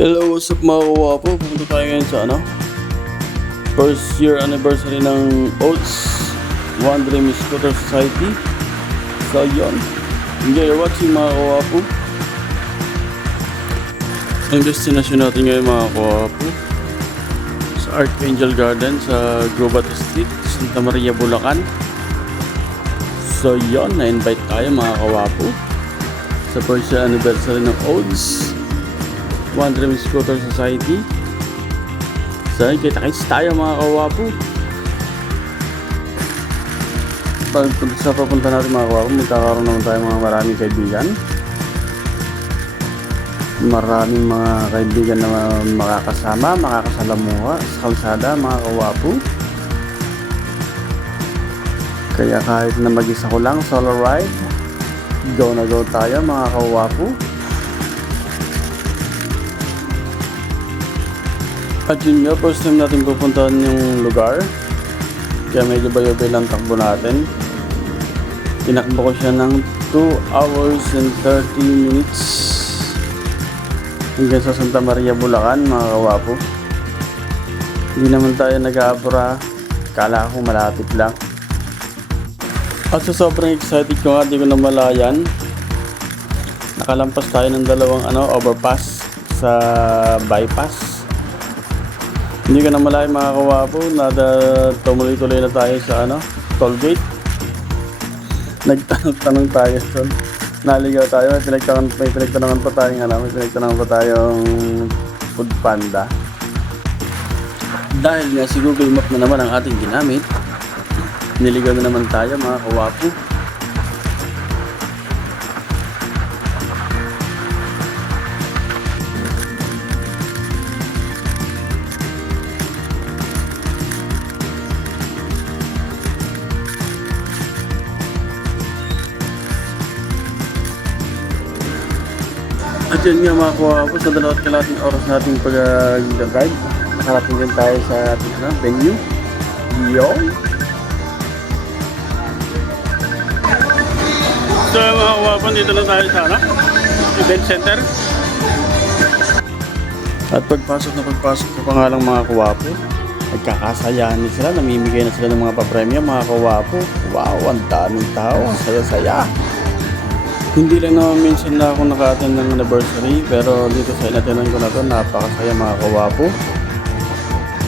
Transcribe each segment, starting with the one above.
Hello, what's up mga kawapo? Pupunta tayo ngayon sa first year anniversary ng Oats One Dream Scooter Society. So yun, enjoy your watching mga kawapo. Ang destination natin ngayon mga kawapo, sa Archangel Garden sa Gubat Street, Santa Maria, Bulacan. So yun, na-invite tayo mga kawapo sa first year anniversary ng Oats One Dream Scooter Society. So, kita-kits tayo mga kawapo. Sa papunta natin mga kawapo, magkakaroon naman tayo mga maraming kaibigan. Maraming mga kaibigan na makakasama, makakasalamuha sa kalsada mga kawapo. Kaya kahit na mag-isa ko lang, solo ride, go na go tayo mga kawapo. At yun nga, first time natin pupuntahan yung lugar, kaya medyo bayo-bayo lang takbo natin. Tinakbo ko siya ng 2 hours and 30 minutes hanggang sa Santa Maria, Bulacan mga kawapo. Hindi naman tayo nag-aabra, kala ko malapit lang. At sa sobrang excited ko nga, di ko namalayan, nakalampas tayo ng dalawang overpass sa bypass. Hindi ko na malay mga kawapo na tumuloy-tuloy na tayo sa toll gate. Nagtanong tayo doon. Naligaw tayo, may pinagtanongan pa tayong Food Panda. Dahil nga si Google Map na naman ang ating ginamit, niligaw na naman tayo mga kawapo. At yun nga mga kawapo, sa dalawat kalating oras nating pag-drive, nakarating din tayo sa ating venue. Yon! So mga kawapo, dito na tayo sa event center. At pagpasok ko pa nga lang mga kawapo, nagkakasayahan din sila, namimigay na sila ng mga papremyo mga kawapo. Wow, ang daming tao, ang saya-saya. Hindi lang naman minsan na ako naka-attend ng anniversary, pero dito sa inatinan ko na to, napakasaya mga kawapo.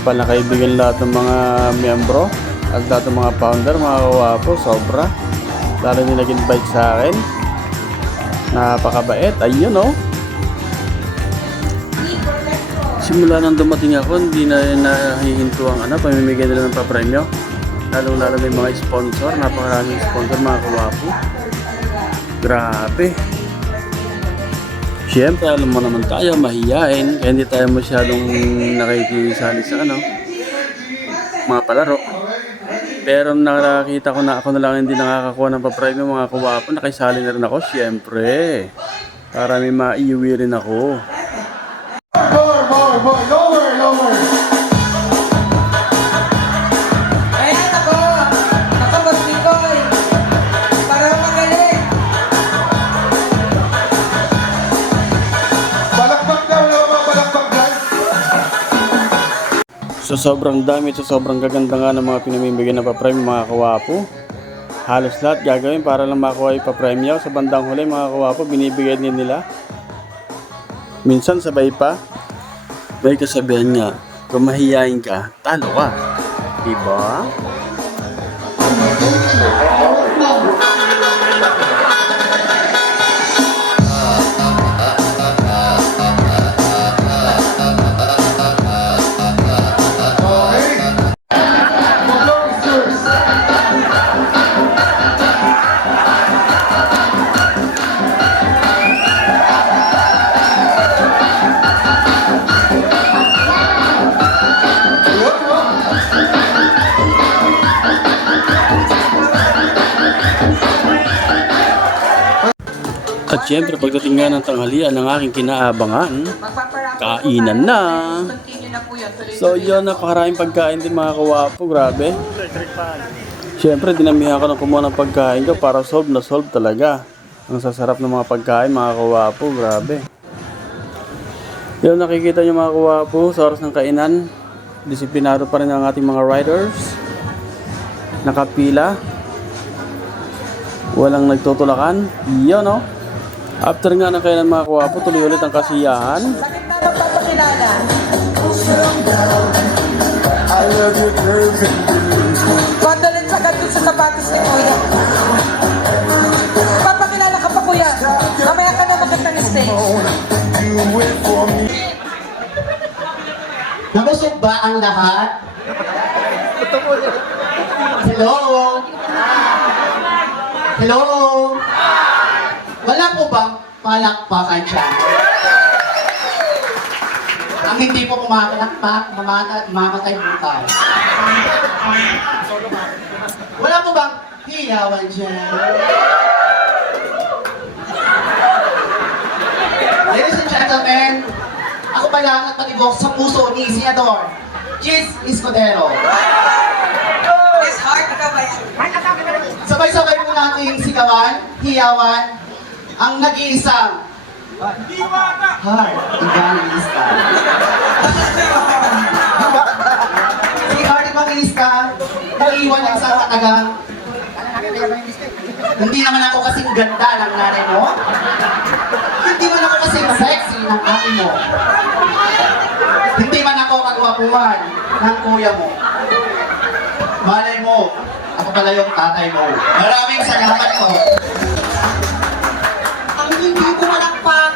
Palakaibigan lahat ng mga miyembro at lahat ng mga founder mga kawapo, sobra. Lalo din nag-invite sa akin. Napakabait, ayun Simula nang dumating ako, hindi na nahihinto ang pamimigay nila ng papremyo. Lalo may mga sponsor, napakaraming sponsor mga kawapo. Grabe. Siyempre, alam mo naman tayo, mahiyain. Kaya hindi tayo masyadong nakikisali sa mga palaro. Pero nakakita ko na ako na lang hindi nakakakuha ng papremyo mga kawapo. Nakisali na rin ako, siyempre. Para may maiuwi rin ako. Lower. Ayan ako. Nakabas Nicole. Para magaling. Balakbak daw, balakbak lang. So sobrang dami at sobrang gaganda nga ng mga pinamimigay na papremyo mga kawapo. Halos lahat gagawin para lang makuha yung papremyo. Sa bandang huli mga kawapo, binibigay din nila. Minsan sabay pa. May kasabihan nga, kung mahihain ka, talo ka. Diba? At syempre, pagdating nga ng tanghalian, ang aking kinaabangan, kainan na. So yun, napakaraming pagkain din mga kawapo, grabe. Syempre, dinamihan ko ng kumuha ng pagkain ko para solve na solve talaga. Ang sasarap ng mga pagkain mga kawapo, grabe. Yun, nakikita nyo mga kawapo, sa oras ng kainan, disiplinado pa rin ang ating mga riders. Nakapila. Walang nagtutulakan. Yun, no? After nga ng kainan mga kawapo, tuloy ulit ang kasiyahan. Bakit na nagpapakilala? I love your curves and Gondolin sa ganito sa sapatos ni Kuya. Papakilala ka pa, Kuya. Mamaya ka na maganda ng stage. you wait for me. Nabusog ba ang lahat? Hello? Hello? Wala po bang palakpakan siya? Ang hindi po kumakalakpak, mamatay bukas. Wala po bang hiyawan dyan? Ladies and gentlemen, ako pala ang nagpatibok sa puso ni Senador Chis Escudero. Miss Hart, ikaw ba yan? Sabay-sabay po nating sigawan, hiyawan, ang nag-iisang Heart Evangelista. Si Heart Evangelista, naiwan ang isang katagang. Hindi naman ako kasing ganda ng nanay mo. Hindi man ako kasing sexy ng ate mo. Hindi man ako kagwapuhan ng kuya mo. Malay mo, ako pala yung tatay mo. Maraming salamat po. Ang hindi pumalakpak,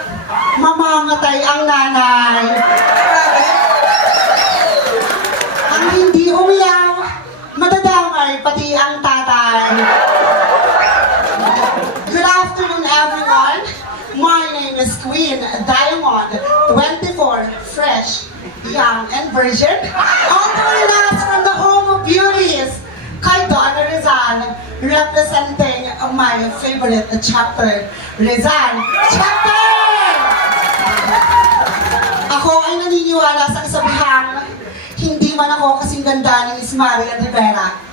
mamamatay ang nanay. Ang hindi umiyaw, madadamay pati ang tatay. Good afternoon, everyone. My name is Queen Diamond, 24, fresh, young, and virgin. All the way last from the home of beauties, kay Donna Rizal, representing my favorite chapter, Rizal Chapter! Ako ay naniniwala sa kasabihang, hindi man ako kasing ganda ni Miss Marian Rivera.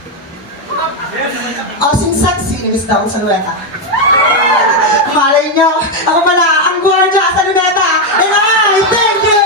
O sing sexy ni Miss Dawn Salueta. Malay nyo, ako pala ang gwardiya sa Luneta, and I thank you!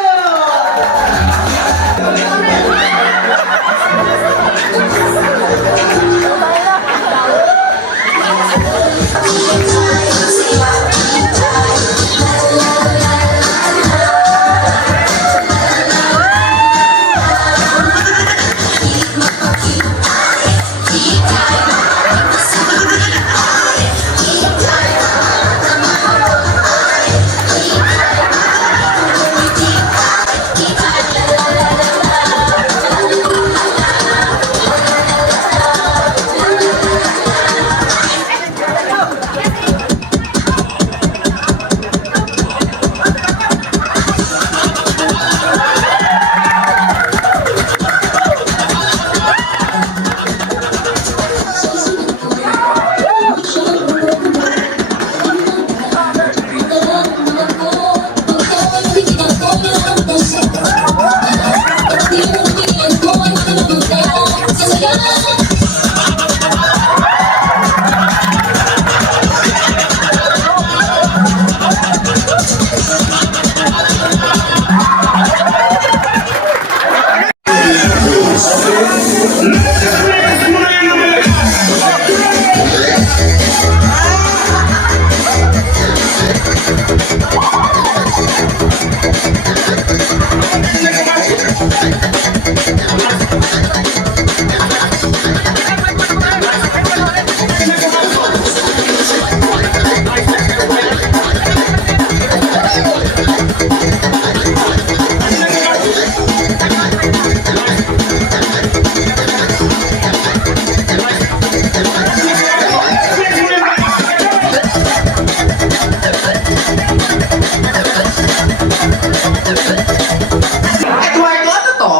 Eduardo, ano to?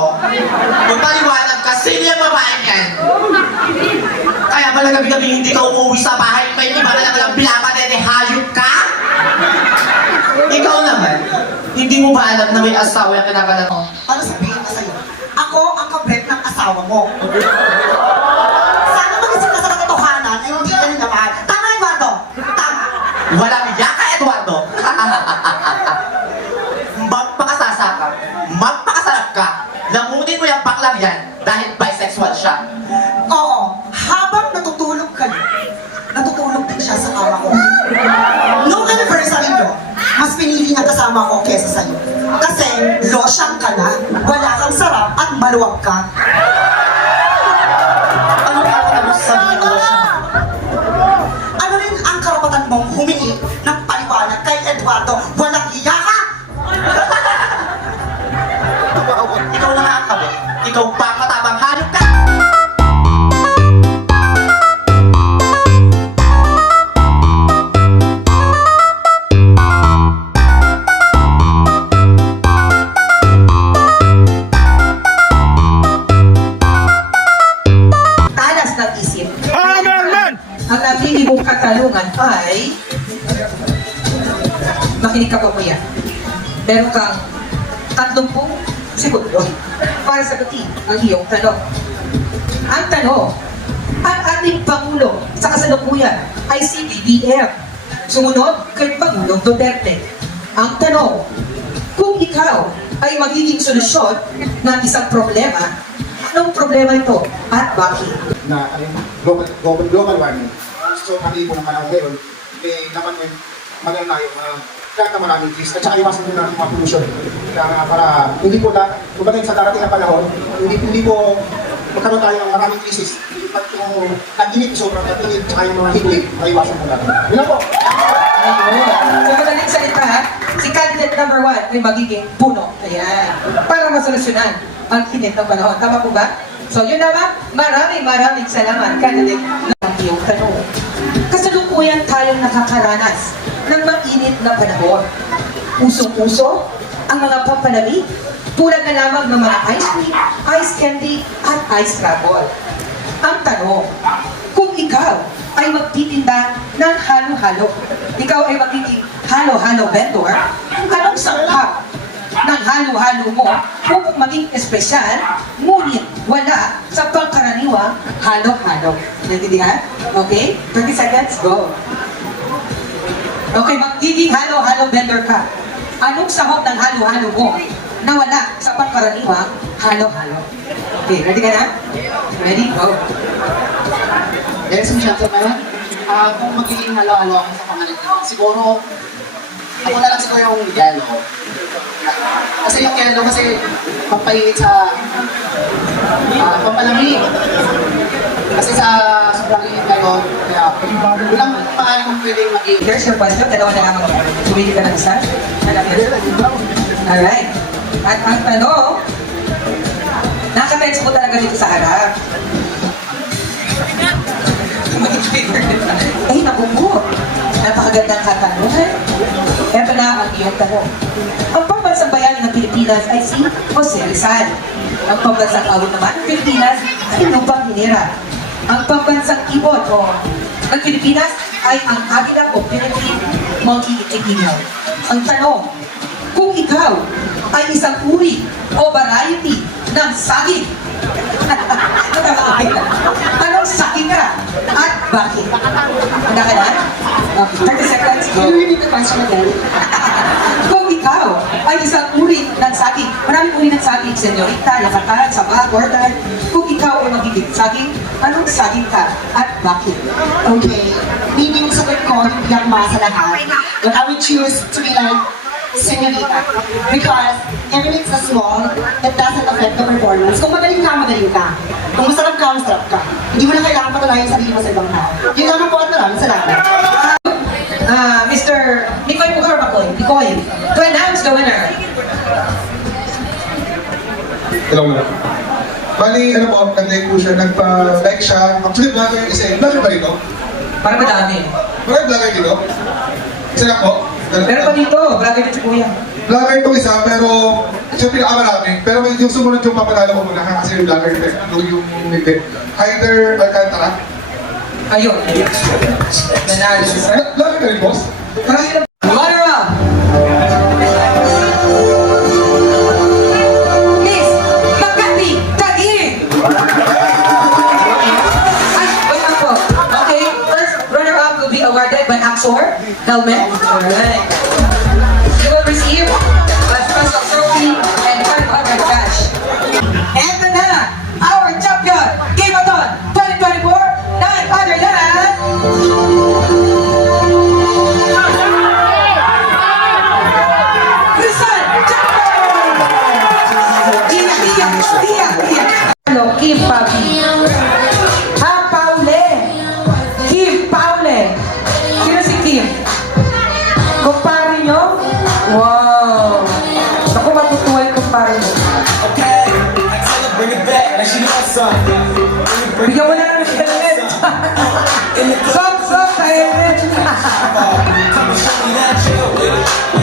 Magpaliwanag ka, sino yung babae niyan? Kaya pala gabi-gabi hindi ka umuwi sa bahay, may iba ka lang pinapatete, hayop ka? Ikaw naman, hindi mo ba alam na may asawa yung kinakalat mo? Ano sabihin ko sa'yo? Ako ang kabret ng asawa mo. Sana mag-isip ka sa katotohanan ay hindi ka rin naman. Tama, Eduardo? Tama. Walang iya ka, Eduardo. Ba't pa ka Oo, habang natutulog kayo, natutulog din siya sa kama ko. Nung anniversary nyo, mas pinili niya kasama ko kesa sa'yo. Kasi losyang ka na, wala kang sarap at maluwag ka. Ano ka ako tapos sabihin ng losyang? Ano rin ang karapatan mong humingi ng paliwanag kay Eduardo? Walang hiya ka! Ikaw na nga ang kabi. Ikaw pa matabang hayop ka! Talas ng isip. Ang napili mong katanungan ay... Makinig ka pa kuya. Meron kang 30 segundo para sagutin ang iyong tanong. Ang tanong, ang ating Pangulo sa kasalukuyan ay si BBM. Sumunod kay Pangulong Duterte. Ang tanong, kung ikaw ay magiging solusyon ng isang problema, anong problema ito at bakit? Na global warming. So, ang ibon ng panahon ngayon, naman maganda tayo, kaya na maraming trees, at saka iwasan din natin mga pollution. Kaya para hindi po kumbaga sa darating na panahon, hindi po magkaroon tayo ng maraming krisis. Pag yung nag-init, sobrang nag-init, saka yung mga higlit, maiwasan po natin. Yun lang po. Sa madaling salita, si candidate number 1 ay magiging puno. Ayan. Para masolusyonan ang init ng panahon. Tama po ba? So yun naman, maraming salamat candidate ng iyong tanong. Kasalukuyan tayong nakakaranas ng mainit na panahon. Usong-uso ang mga pampalamig tulad na lamang ng mga ice cream, ice candy, at ice crumble. Ang tanong, kung ikaw ay magtitinda ng halo-halo, ikaw ay magiging halo-halo vendor, anong sangkap ng halo-halo mo upang maging espesyal, ngunit wala sa pangkaraniwang halo-halo. Naintindihan? Okay? 30 seconds, go. Okay, magiging halo-halo vendor ka. Anong sahog ng halo-halo mo na wala sa pangkaraniwang halo-halo? Okay, ready ka na? Ready? Go. Ladies and gentlemen, kung magiging halo-halo ako sa pangalan ko, siguro, ako na lang siguro yung yellow. Kasi yung yellow kasi pampainit sa pampalamig. Kasi sa sobrang init ngayon, kaya walang paano kung pwedeng maging. Here's your question. Dalawa na naman. Sumili ka ng isa. Alright. At ang tanong, nakatext po talaga dito sa harap. Ay, naku po. Napakagandang katanungan. Ito na ang iyong tanong. Ang pambansang bayani ng Pilipinas ay si Jose Rizal. Ang pambansang awit naman ng Pilipinas ay Lupang Hinira. Ang pambansang ibon ng Pilipinas ay ang agila o Philippine Monkey Eagle. Ang tanong, kung ikaw ay isang uri o variety ng saging, anong saging ka at bakit? Handa ka na? Okay, 30 seconds, go. Can you repeat the question again? Kung ikaw ay isang uri ng saging, maraming uri ng saging, senyorita, lakatan, saba, gordon. Kung ikaw ay magiging saging, anong saging ka at bakit? Okay, maybe yung sagot ko, hindi ang masa lahat. But I would choose to be like señorita. Because even if it's small, it doesn't affect the performance. Kung magaling ka, magaling ka. Kung masarap ka, masarap ka. Hindi mo na kailangan patulayan yung sarili mo sa ibang tao. Yun lang po at maraming salamat. Mr. Mikoy Pugar Makoy, Mikoy, to announce the winner. Hello. Bali, ano po, nag-like po siya, nagpa-like siya. Actually, vlogger yung isa. Vlogger ba ito? Parang madami. Wala vlogger dito? Isa lang po? Meron pa dito, vlogger dito si Kuya. Vlogger itong isa, pero siya pinakamarami. Pero may yung sumunod yung papanalo ko muna kasi yung vlogger ito. Yung hindi. Hyder Alcantara. Ayun. Nanalo si sir. Vlogger ka rin, boss? Runner up! Miss Makati Taguig! Ay, wait lang po. Okay, first runner up will be awarded by Axor Helmet. Alright. You will receive a special trophy and 500 cash. And na, our champion, give Bigyan mo na lang ng helmet. Sok sa helmet.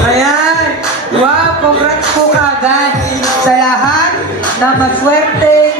Ayan. Wow, congrats po kagad sa lahat na maswerte